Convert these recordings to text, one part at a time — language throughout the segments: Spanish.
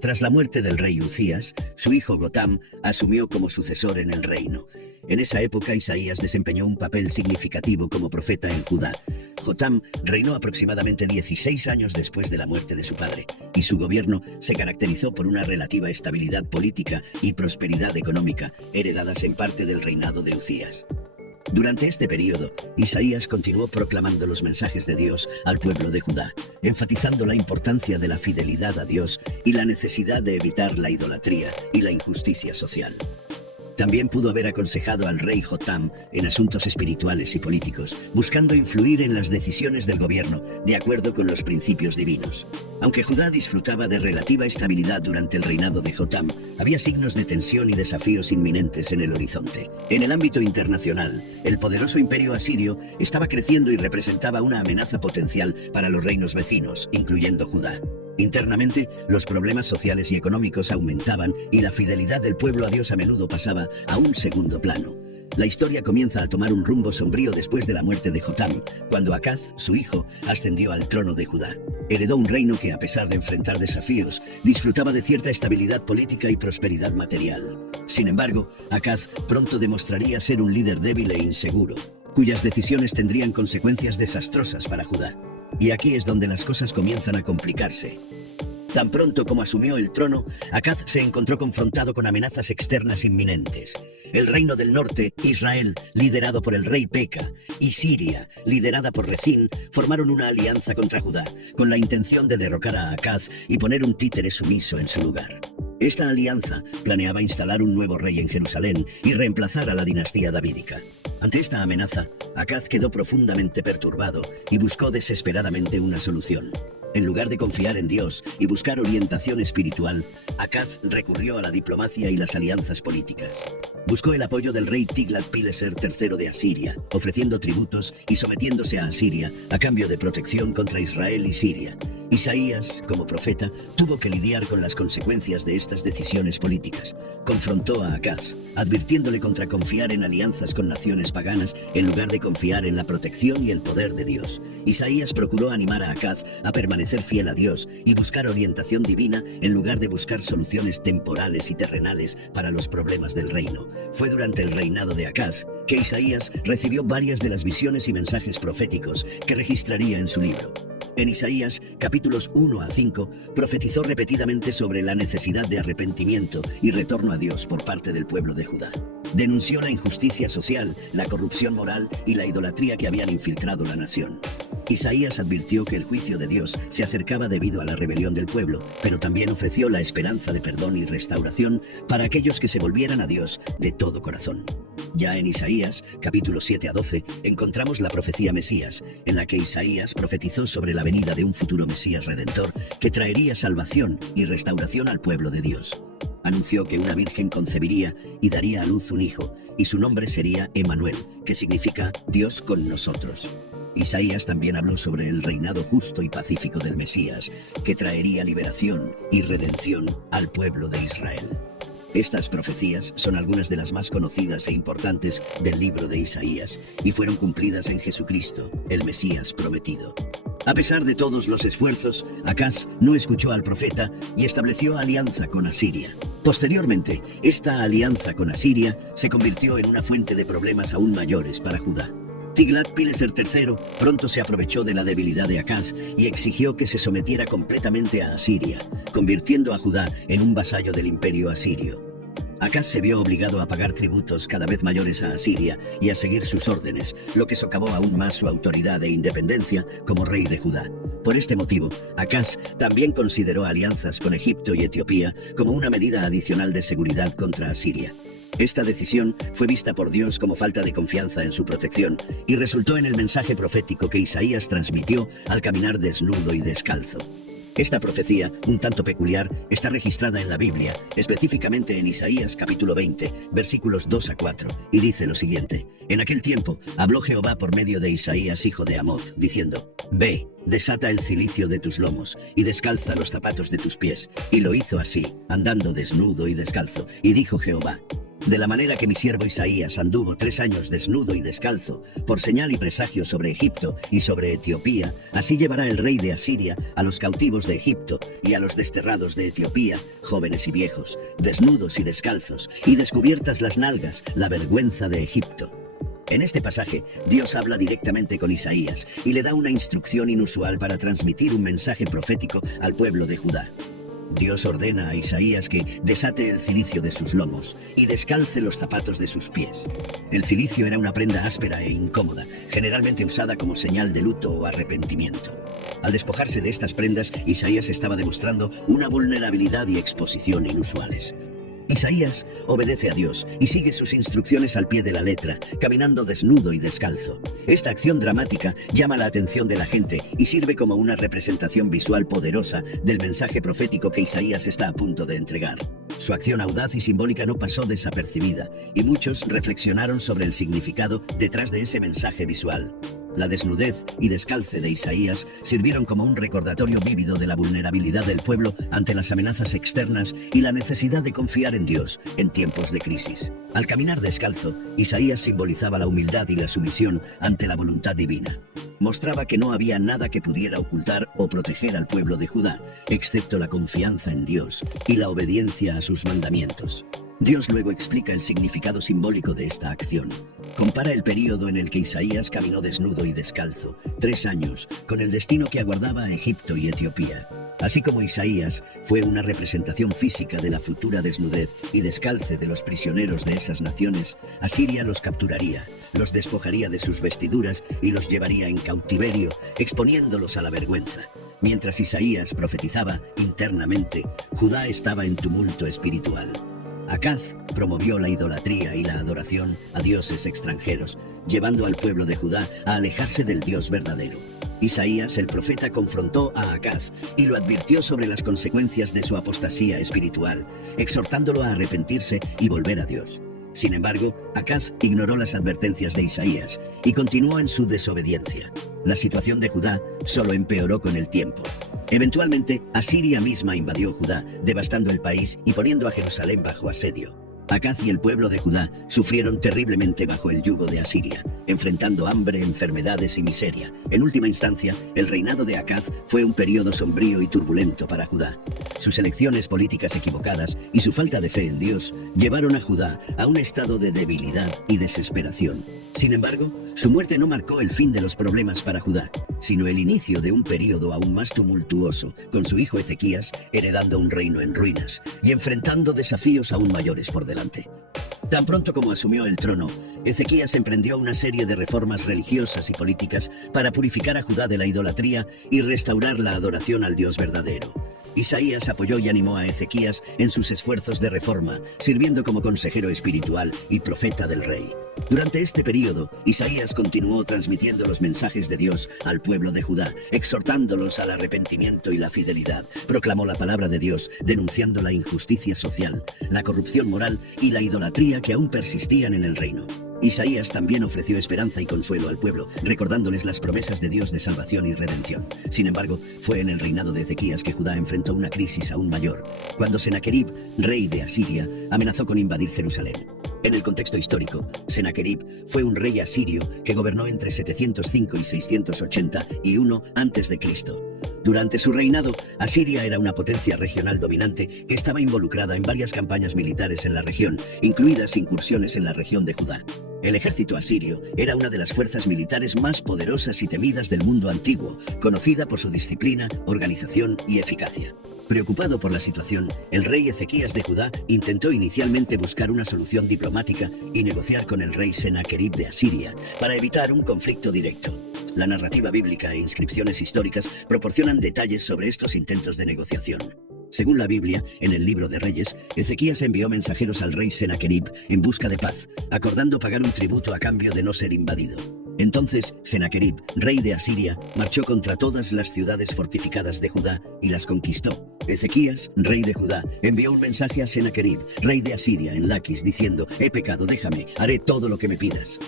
Tras la muerte del rey Uzías, su hijo Jotam asumió como sucesor en el reino. En esa época, Isaías desempeñó un papel significativo como profeta en Judá. Jotam reinó aproximadamente 16 años después de la muerte de su padre, y su gobierno se caracterizó por una relativa estabilidad política y prosperidad económica, heredadas en parte del reinado de Uzías. Durante este periodo, Isaías continuó proclamando los mensajes de Dios al pueblo de Judá, enfatizando la importancia de la fidelidad a Dios y la necesidad de evitar la idolatría y la injusticia social. También pudo haber aconsejado al rey Jotam en asuntos espirituales y políticos, buscando influir en las decisiones del gobierno de acuerdo con los principios divinos. Aunque Judá disfrutaba de relativa estabilidad durante el reinado de Jotam, había signos de tensión y desafíos inminentes en el horizonte. En el ámbito internacional, el poderoso imperio asirio estaba creciendo y representaba una amenaza potencial para los reinos vecinos, incluyendo Judá. Internamente, los problemas sociales y económicos aumentaban y la fidelidad del pueblo a Dios a menudo pasaba a un segundo plano. La historia comienza a tomar un rumbo sombrío después de la muerte de Jotam, cuando Acaz, su hijo, ascendió al trono de Judá. Heredó un reino que, a pesar de enfrentar desafíos, disfrutaba de cierta estabilidad política y prosperidad material. Sin embargo, Acaz pronto demostraría ser un líder débil e inseguro, cuyas decisiones tendrían consecuencias desastrosas para Judá. Y aquí es donde las cosas comienzan a complicarse. Tan pronto como asumió el trono, Acaz se encontró confrontado con amenazas externas inminentes. El reino del norte, Israel, liderado por el rey Peca, y Siria, liderada por Resín, formaron una alianza contra Judá, con la intención de derrocar a Acaz y poner un títere sumiso en su lugar. Esta alianza planeaba instalar un nuevo rey en Jerusalén y reemplazar a la dinastía davídica. Ante esta amenaza, Acaz quedó profundamente perturbado y buscó desesperadamente una solución. En lugar de confiar en Dios y buscar orientación espiritual, Acaz recurrió a la diplomacia y las alianzas políticas. Buscó el apoyo del rey Tiglat-Pileser III de Asiria, ofreciendo tributos y sometiéndose a Asiria a cambio de protección contra Israel y Siria. Isaías, como profeta, tuvo que lidiar con las consecuencias de estas decisiones políticas. Confrontó a Acaz, advirtiéndole contra confiar en alianzas con naciones paganas en lugar de confiar en la protección y el poder de Dios. Isaías procuró animar a Acaz a permanecer fiel a Dios y buscar orientación divina en lugar de buscar soluciones temporales y terrenales para los problemas del reino. Fue durante el reinado de Acaz que Isaías recibió varias de las visiones y mensajes proféticos que registraría en su libro. En Isaías, capítulos 1 a 5, profetizó repetidamente sobre la necesidad de arrepentimiento y retorno a Dios por parte del pueblo de Judá. Denunció la injusticia social, la corrupción moral y la idolatría que habían infiltrado la nación. Isaías advirtió que el juicio de Dios se acercaba debido a la rebelión del pueblo, pero también ofreció la esperanza de perdón y restauración para aquellos que se volvieran a Dios de todo corazón. Ya en Isaías, capítulos 7 a 12, encontramos la profecía Mesías, en la que Isaías profetizó sobre la venida de un futuro Mesías redentor que traería salvación y restauración al pueblo de Dios. Anunció que una virgen concebiría y daría a luz un hijo, y su nombre sería Emmanuel, que significa Dios con nosotros. Isaías también habló sobre el reinado justo y pacífico del Mesías, que traería liberación y redención al pueblo de Israel. Estas profecías son algunas de las más conocidas e importantes del libro de Isaías y fueron cumplidas en Jesucristo, el Mesías prometido. A pesar de todos los esfuerzos, Acaz no escuchó al profeta y estableció alianza con Asiria. Posteriormente, esta alianza con Asiria se convirtió en una fuente de problemas aún mayores para Judá. Tiglat-Pileser III pronto se aprovechó de la debilidad de Acaz y exigió que se sometiera completamente a Asiria, convirtiendo a Judá en un vasallo del imperio asirio. Acaz se vio obligado a pagar tributos cada vez mayores a Asiria y a seguir sus órdenes, lo que socavó aún más su autoridad e independencia como rey de Judá. Por este motivo, Acaz también consideró alianzas con Egipto y Etiopía como una medida adicional de seguridad contra Asiria. Esta decisión fue vista por Dios como falta de confianza en su protección y resultó en el mensaje profético que Isaías transmitió al caminar desnudo y descalzo. Esta profecía, un tanto peculiar, está registrada en la Biblia, específicamente en Isaías capítulo 20, versículos 2 a 4, y dice lo siguiente: En aquel tiempo habló Jehová por medio de Isaías hijo de Amoz, diciendo: Ve, desata el cilicio de tus lomos, y descalza los zapatos de tus pies. Y lo hizo así, andando desnudo y descalzo. Y dijo Jehová: De la manera que mi siervo Isaías anduvo 3 años desnudo y descalzo, por señal y presagio sobre Egipto y sobre Etiopía, así llevará el rey de Asiria a los cautivos de Egipto y a los desterrados de Etiopía, jóvenes y viejos, desnudos y descalzos, y descubiertas las nalgas, la vergüenza de Egipto. En este pasaje, Dios habla directamente con Isaías y le da una instrucción inusual para transmitir un mensaje profético al pueblo de Judá. Dios ordena a Isaías que desate el cilicio de sus lomos y descalce los zapatos de sus pies. El cilicio era una prenda áspera e incómoda, generalmente usada como señal de luto o arrepentimiento. Al despojarse de estas prendas, Isaías estaba demostrando una vulnerabilidad y exposición inusuales. Isaías obedece a Dios y sigue sus instrucciones al pie de la letra, caminando desnudo y descalzo. Esta acción dramática llama la atención de la gente y sirve como una representación visual poderosa del mensaje profético que Isaías está a punto de entregar. Su acción audaz y simbólica no pasó desapercibida, y muchos reflexionaron sobre el significado detrás de ese mensaje visual. La desnudez y descalce de Isaías sirvieron como un recordatorio vívido de la vulnerabilidad del pueblo ante las amenazas externas y la necesidad de confiar en Dios en tiempos de crisis. Al caminar descalzo, Isaías simbolizaba la humildad y la sumisión ante la voluntad divina. Mostraba que no había nada que pudiera ocultar o proteger al pueblo de Judá, excepto la confianza en Dios y la obediencia a sus mandamientos. Dios luego explica el significado simbólico de esta acción. Compara el período en el que Isaías caminó desnudo y descalzo, 3 años, con el destino que aguardaba a Egipto y Etiopía. Así como Isaías fue una representación física de la futura desnudez y descalce de los prisioneros de esas naciones, Asiria los capturaría, los despojaría de sus vestiduras y los llevaría en cautiverio, exponiéndolos a la vergüenza. Mientras Isaías profetizaba internamente, Judá estaba en tumulto espiritual. Acaz promovió la idolatría y la adoración a dioses extranjeros, llevando al pueblo de Judá a alejarse del Dios verdadero. Isaías, el profeta, confrontó a Acaz y lo advirtió sobre las consecuencias de su apostasía espiritual, exhortándolo a arrepentirse y volver a Dios. Sin embargo, Acaz ignoró las advertencias de Isaías y continuó en su desobediencia. La situación de Judá solo empeoró con el tiempo. Eventualmente, Asiria misma invadió Judá, devastando el país y poniendo a Jerusalén bajo asedio. Acaz y el pueblo de Judá sufrieron terriblemente bajo el yugo de Asiria, enfrentando hambre, enfermedades y miseria. En última instancia, el reinado de Acaz fue un periodo sombrío y turbulento para Judá. Sus elecciones políticas equivocadas y su falta de fe en Dios llevaron a Judá a un estado de debilidad y desesperación. Sin embargo, su muerte no marcó el fin de los problemas para Judá, sino el inicio de un periodo aún más tumultuoso, con su hijo Ezequías heredando un reino en ruinas y enfrentando desafíos aún mayores por delante. Tan pronto como asumió el trono, Ezequías emprendió una serie de reformas religiosas y políticas para purificar a Judá de la idolatría y restaurar la adoración al Dios verdadero. Isaías apoyó y animó a Ezequías en sus esfuerzos de reforma, sirviendo como consejero espiritual y profeta del rey. Durante este periodo, Isaías continuó transmitiendo los mensajes de Dios al pueblo de Judá, exhortándolos al arrepentimiento y la fidelidad. Proclamó la palabra de Dios, denunciando la injusticia social, la corrupción moral y la idolatría que aún persistían en el reino. Isaías también ofreció esperanza y consuelo al pueblo, recordándoles las promesas de Dios de salvación y redención. Sin embargo, fue en el reinado de Ezequías que Judá enfrentó una crisis aún mayor, cuando Senaquerib, rey de Asiria, amenazó con invadir Jerusalén. En el contexto histórico, Senaquerib fue un rey asirio que gobernó entre 705 y 681 a.C. Durante su reinado, Asiria era una potencia regional dominante que estaba involucrada en varias campañas militares en la región, incluidas incursiones en la región de Judá. El ejército asirio era una de las fuerzas militares más poderosas y temidas del mundo antiguo, conocida por su disciplina, organización y eficacia. Preocupado por la situación, el rey Ezequías de Judá intentó inicialmente buscar una solución diplomática y negociar con el rey Senaquerib de Asiria para evitar un conflicto directo. La narrativa bíblica e inscripciones históricas proporcionan detalles sobre estos intentos de negociación. Según la Biblia, en el libro de Reyes, Ezequías envió mensajeros al rey Senaquerib en busca de paz, acordando pagar un tributo a cambio de no ser invadido. Entonces, Senaquerib, rey de Asiria, marchó contra todas las ciudades fortificadas de Judá y las conquistó. Ezequías, rey de Judá, envió un mensaje a Senaquerib, rey de Asiria, en Laquis, diciendo: «He pecado, déjame, haré todo lo que me pidas».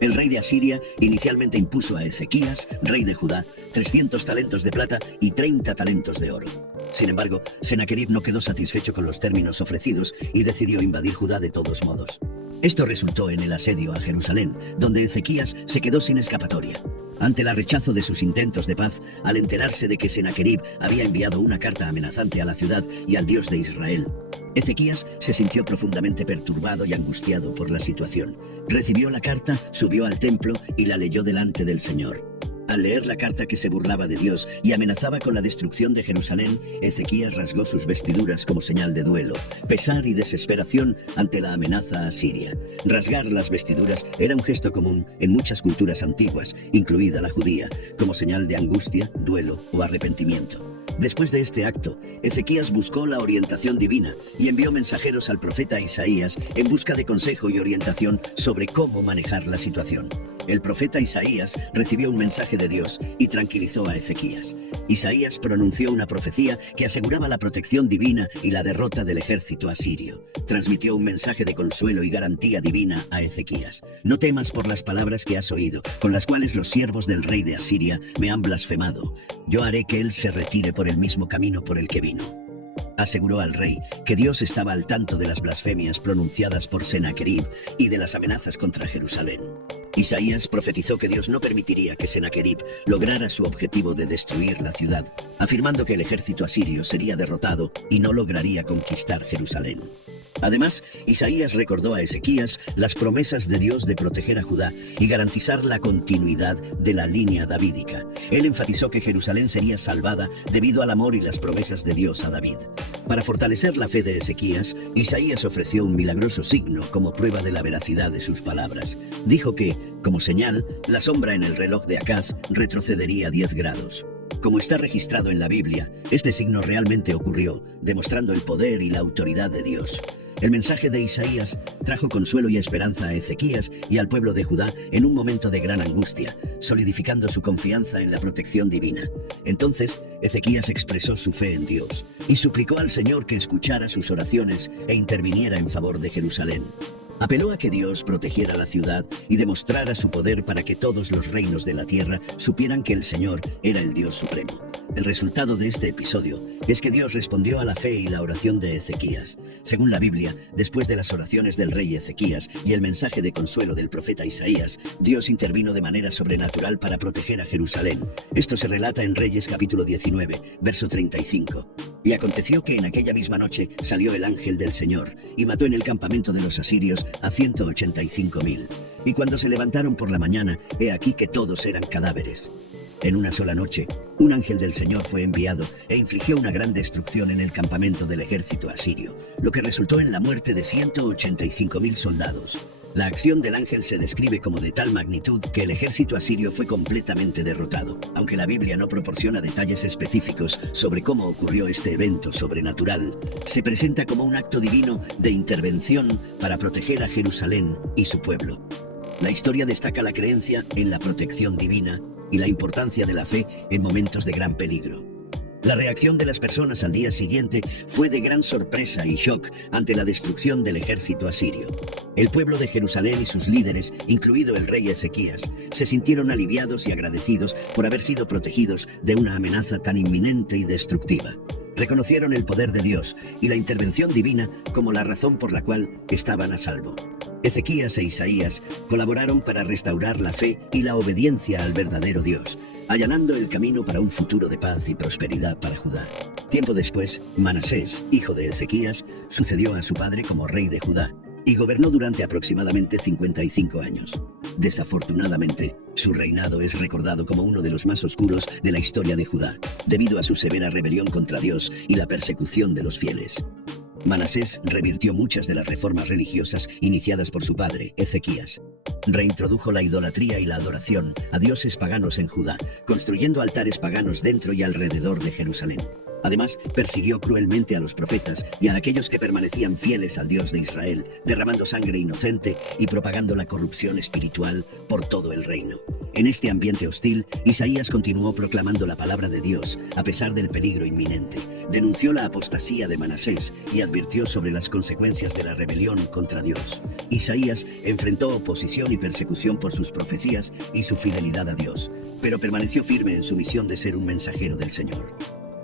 El rey de Asiria inicialmente impuso a Ezequías, rey de Judá, 300 talentos de plata y 30 talentos de oro. Sin embargo, Senaquerib no quedó satisfecho con los términos ofrecidos y decidió invadir Judá de todos modos. Esto resultó en el asedio a Jerusalén, donde Ezequías se quedó sin escapatoria. Ante el rechazo de sus intentos de paz, al enterarse de que Senaquerib había enviado una carta amenazante a la ciudad y al Dios de Israel, Ezequías se sintió profundamente perturbado y angustiado por la situación. Recibió la carta, subió al templo y la leyó delante del Señor. Al leer la carta que se burlaba de Dios y amenazaba con la destrucción de Jerusalén, Ezequías rasgó sus vestiduras como señal de duelo, pesar y desesperación ante la amenaza asiria. Rasgar las vestiduras era un gesto común en muchas culturas antiguas, incluida la judía, como señal de angustia, duelo o arrepentimiento. Después de este acto, Ezequías buscó la orientación divina y envió mensajeros al profeta Isaías en busca de consejo y orientación sobre cómo manejar la situación. El profeta Isaías recibió un mensaje de Dios y tranquilizó a Ezequías. Isaías pronunció una profecía que aseguraba la protección divina y la derrota del ejército asirio. Transmitió un mensaje de consuelo y garantía divina a Ezequías. No temas por las palabras que has oído, con las cuales los siervos del rey de Asiria me han blasfemado. Yo haré que él se retire por el mismo camino por el que vino. Aseguró al rey que Dios estaba al tanto de las blasfemias pronunciadas por Senaquerib y de las amenazas contra Jerusalén. Isaías profetizó que Dios no permitiría que Senaquerib lograra su objetivo de destruir la ciudad, afirmando que el ejército asirio sería derrotado y no lograría conquistar Jerusalén. Además, Isaías recordó a Ezequías las promesas de Dios de proteger a Judá y garantizar la continuidad de la línea davídica. Él enfatizó que Jerusalén sería salvada debido al amor y las promesas de Dios a David. Para fortalecer la fe de Ezequías, Isaías ofreció un milagroso signo como prueba de la veracidad de sus palabras. Dijo que, como señal, la sombra en el reloj de Acaz retrocedería 10 grados. Como está registrado en la Biblia, este signo realmente ocurrió, demostrando el poder y la autoridad de Dios. El mensaje de Isaías trajo consuelo y esperanza a Ezequías y al pueblo de Judá en un momento de gran angustia, solidificando su confianza en la protección divina. Entonces, Ezequías expresó su fe en Dios y suplicó al Señor que escuchara sus oraciones e interviniera en favor de Jerusalén. Apeló a que Dios protegiera la ciudad y demostrara su poder para que todos los reinos de la tierra supieran que el Señor era el Dios supremo. El resultado de este episodio es que Dios respondió a la fe y la oración de Ezequías. Según la Biblia, después de las oraciones del rey Ezequías y el mensaje de consuelo del profeta Isaías, Dios intervino de manera sobrenatural para proteger a Jerusalén. Esto se relata en Reyes capítulo 19, verso 35. Y aconteció que en aquella misma noche salió el ángel del Señor y mató en el campamento de los asirios a 185,000. Y cuando se levantaron por la mañana, he aquí que todos eran cadáveres. En una sola noche, un ángel del Señor fue enviado e infligió una gran destrucción en el campamento del ejército asirio, lo que resultó en la muerte de 185,000 soldados. La acción del ángel se describe como de tal magnitud que el ejército asirio fue completamente derrotado. Aunque la Biblia no proporciona detalles específicos sobre cómo ocurrió este evento sobrenatural, se presenta como un acto divino de intervención para proteger a Jerusalén y su pueblo. La historia destaca la creencia en la protección divina y la importancia de la fe en momentos de gran peligro. La reacción de las personas al día siguiente fue de gran sorpresa y shock ante la destrucción del ejército asirio. El pueblo de Jerusalén y sus líderes, incluido el rey Ezequías, se sintieron aliviados y agradecidos por haber sido protegidos de una amenaza tan inminente y destructiva. Reconocieron el poder de Dios y la intervención divina como la razón por la cual estaban a salvo. Ezequías e Isaías colaboraron para restaurar la fe y la obediencia al verdadero Dios, allanando el camino para un futuro de paz y prosperidad para Judá. Tiempo después, Manasés, hijo de Ezequías, sucedió a su padre como rey de Judá y gobernó durante aproximadamente 55 años. Desafortunadamente, su reinado es recordado como uno de los más oscuros de la historia de Judá, debido a su severa rebelión contra Dios y la persecución de los fieles. Manasés revirtió muchas de las reformas religiosas iniciadas por su padre, Ezequías. Reintrodujo la idolatría y la adoración a dioses paganos en Judá, construyendo altares paganos dentro y alrededor de Jerusalén. Además, persiguió cruelmente a los profetas y a aquellos que permanecían fieles al Dios de Israel, derramando sangre inocente y propagando la corrupción espiritual por todo el reino. En este ambiente hostil, Isaías continuó proclamando la palabra de Dios, a pesar del peligro inminente. Denunció la apostasía de Manasés y advirtió sobre las consecuencias de la rebelión contra Dios. Isaías enfrentó oposición y persecución por sus profecías y su fidelidad a Dios, pero permaneció firme en su misión de ser un mensajero del Señor.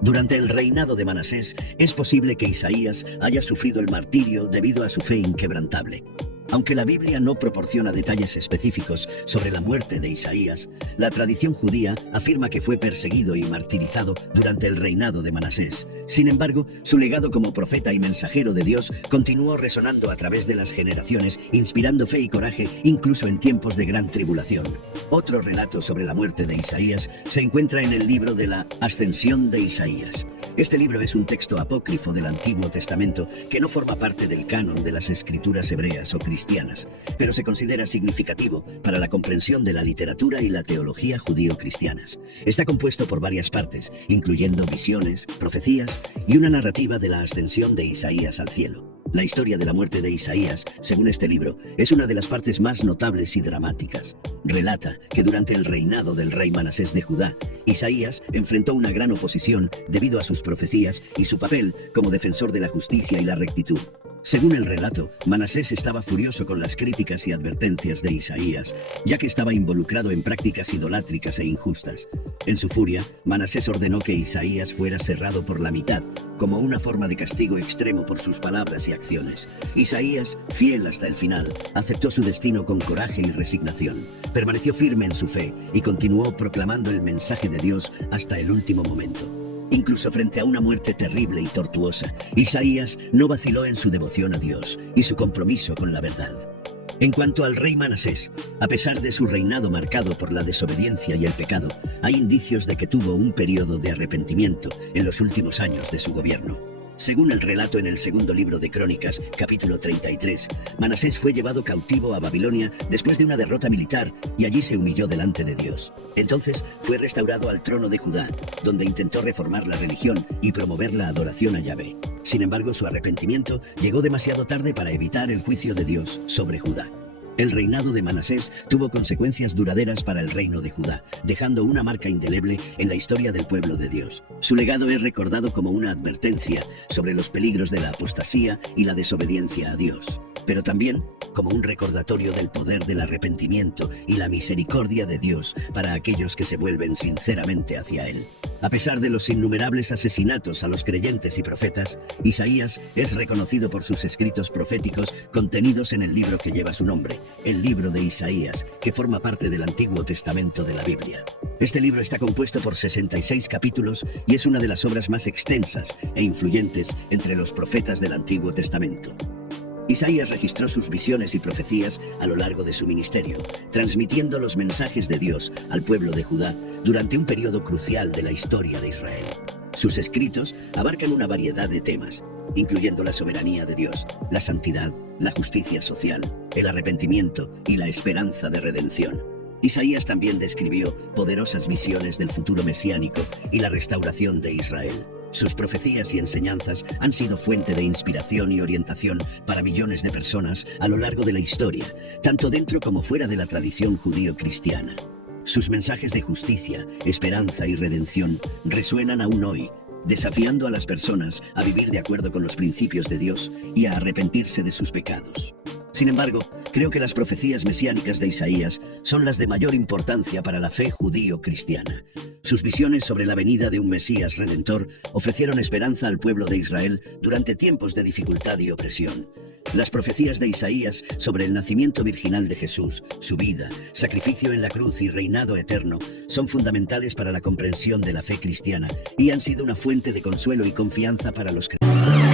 Durante el reinado de Manasés, es posible que Isaías haya sufrido el martirio debido a su fe inquebrantable. Aunque la Biblia no proporciona detalles específicos sobre la muerte de Isaías, la tradición judía afirma que fue perseguido y martirizado durante el reinado de Manasés. Sin embargo, su legado como profeta y mensajero de Dios continuó resonando a través de las generaciones, inspirando fe y coraje incluso en tiempos de gran tribulación. Otro relato sobre la muerte de Isaías se encuentra en el libro de la Ascensión de Isaías. Este libro es un texto apócrifo del Antiguo Testamento que no forma parte del canon de las escrituras hebreas o cristianas, pero se considera significativo para la comprensión de la literatura y la teología judío-cristianas. Está compuesto por varias partes, incluyendo visiones, profecías y una narrativa de la ascensión de Isaías al cielo. La historia de la muerte de Isaías, según este libro, es una de las partes más notables y dramáticas. Relata que durante el reinado del rey Manasés de Judá, Isaías enfrentó una gran oposición debido a sus profecías y su papel como defensor de la justicia y la rectitud. Según el relato, Manasés estaba furioso con las críticas y advertencias de Isaías, ya que estaba involucrado en prácticas idolátricas e injustas. En su furia, Manasés ordenó que Isaías fuera cerrado por la mitad, como una forma de castigo extremo por sus palabras y acciones. Isaías, fiel hasta el final, aceptó su destino con coraje y resignación. Permaneció firme en su fe y continuó proclamando el mensaje de Dios hasta el último momento. Incluso frente a una muerte terrible y tortuosa, Isaías no vaciló en su devoción a Dios y su compromiso con la verdad. En cuanto al rey Manasés, a pesar de su reinado marcado por la desobediencia y el pecado, hay indicios de que tuvo un periodo de arrepentimiento en los últimos años de su gobierno. Según el relato en el segundo libro de Crónicas, capítulo 33, Manasés fue llevado cautivo a Babilonia después de una derrota militar y allí se humilló delante de Dios. Entonces fue restaurado al trono de Judá, donde intentó reformar la religión y promover la adoración a Yahvé. Sin embargo, su arrepentimiento llegó demasiado tarde para evitar el juicio de Dios sobre Judá. El reinado de Manasés tuvo consecuencias duraderas para el reino de Judá, dejando una marca indeleble en la historia del pueblo de Dios. Su legado es recordado como una advertencia sobre los peligros de la apostasía y la desobediencia a Dios, pero también como un recordatorio del poder del arrepentimiento y la misericordia de Dios para aquellos que se vuelven sinceramente hacia Él. A pesar de los innumerables asesinatos a los creyentes y profetas, Isaías es reconocido por sus escritos proféticos contenidos en el libro que lleva su nombre, el libro de Isaías, que forma parte del Antiguo Testamento de la Biblia. Este libro está compuesto por 66 capítulos y es una de las obras más extensas e influyentes entre los profetas del Antiguo Testamento. Isaías registró sus visiones y profecías a lo largo de su ministerio, transmitiendo los mensajes de Dios al pueblo de Judá durante un periodo crucial de la historia de Israel. Sus escritos abarcan una variedad de temas, incluyendo la soberanía de Dios, la santidad, la justicia social, el arrepentimiento y la esperanza de redención. Isaías también describió poderosas visiones del futuro mesiánico y la restauración de Israel. Sus profecías y enseñanzas han sido fuente de inspiración y orientación para millones de personas a lo largo de la historia, tanto dentro como fuera de la tradición judío-cristiana. Sus mensajes de justicia, esperanza y redención resuenan aún hoy, desafiando a las personas a vivir de acuerdo con los principios de Dios y a arrepentirse de sus pecados. Sin embargo, creo que las profecías mesiánicas de Isaías son las de mayor importancia para la fe judío-cristiana. Sus visiones sobre la venida de un Mesías redentor ofrecieron esperanza al pueblo de Israel durante tiempos de dificultad y opresión. Las profecías de Isaías sobre el nacimiento virginal de Jesús, su vida, sacrificio en la cruz y reinado eterno son fundamentales para la comprensión de la fe cristiana y han sido una fuente de consuelo y confianza para los creyentes.